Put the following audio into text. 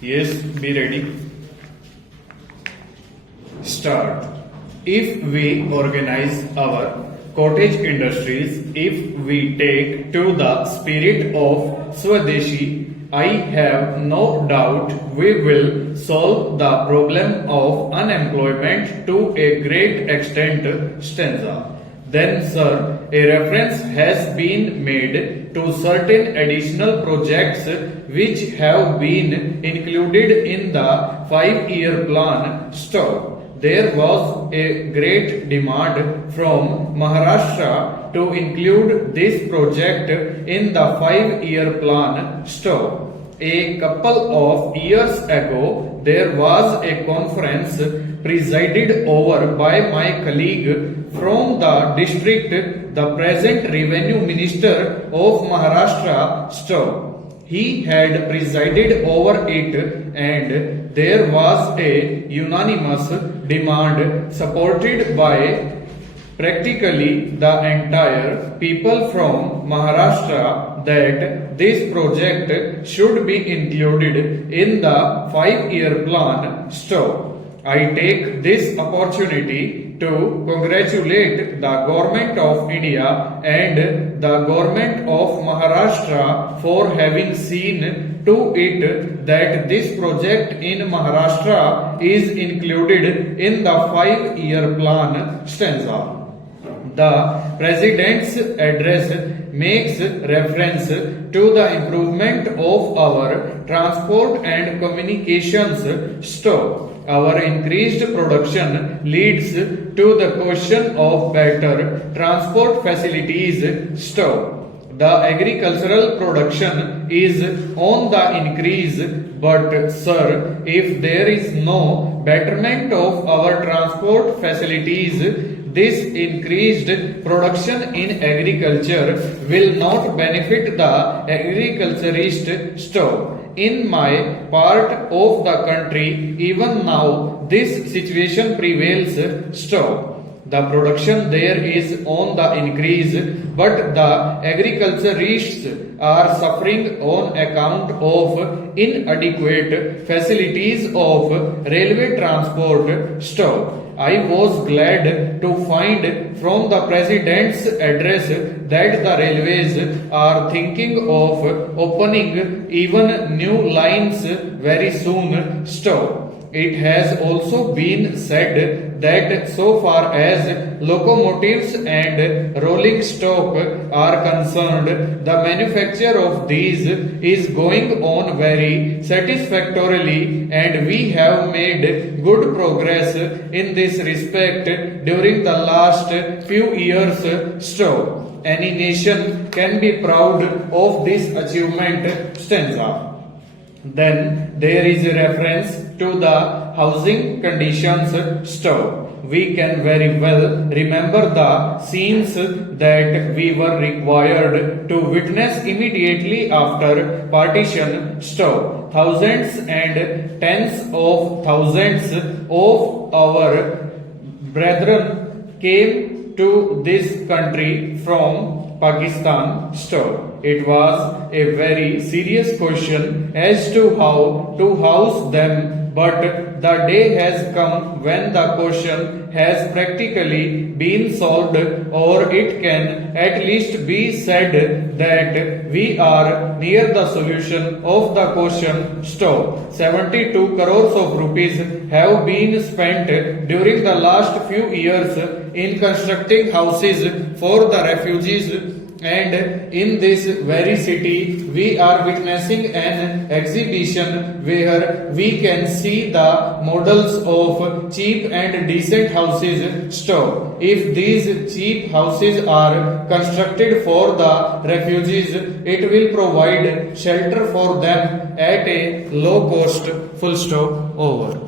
Yes, be ready. Start. If we organize our cottage industries, if we take to the spirit of Swadeshi, I have no doubt we will solve the problem of unemployment to a great extent. Stanza. Then, sir, a reference has been made to certain additional projects which have been included in the 5-year plan. Stop. There was a great demand from Maharashtra to include this project in the 5-year plan. Stop. A couple of years ago, there was a conference presided over by my colleague from the district, the present revenue minister of Maharashtra. Stop. He had presided over it, and there was a unanimous demand supported by practically the entire people from Maharashtra that this project should be included in the 5-year plan. Stop. I take this opportunity to congratulate the Government of India and the Government of Maharashtra for having seen to it that this project in Maharashtra is included in the 5-year plan. Stanza. The President's address makes reference to the improvement of our transport and communications. Stop. Our increased production leads to the question of better transport facilities. Stop. The agricultural production is on the increase, but sir, if there is no betterment of our transport facilities, this increased production in agriculture will not benefit the agriculturist. Stop. In my part of the country, even now, this situation prevails. Stop. The production there is on the increase, but the agriculturists are suffering on account of inadequate facilities of railway transport. Stop. I was glad to find from the President's address that the railways are thinking of opening even new lines very soon. Stop. It has also been said that so far as locomotives and rolling stock are concerned, the manufacture of these is going on very satisfactorily, and we have made good progress in this respect during the last few years. Stop. Any nation can be proud of this achievement. Stanza. Then there is a reference to the housing conditions. Stop. We can very well remember the scenes that we were required to witness immediately after partition. Stop. Thousands and tens of thousands of our brethren came to this country from Pakistan. Stop. It was a very serious question as to how to house them, but the day has come when the question has practically been solved, or it can at least be said that we are near the solution of the question. Stop. 72 crores of rupees have been spent during the last few years in constructing houses for the refugees, and in this very city we are witnessing an exhibition where we can see the models of cheap and decent houses. Stop. If these cheap houses are constructed for the refugees, it will provide shelter for them at a low cost. Full stop. Over.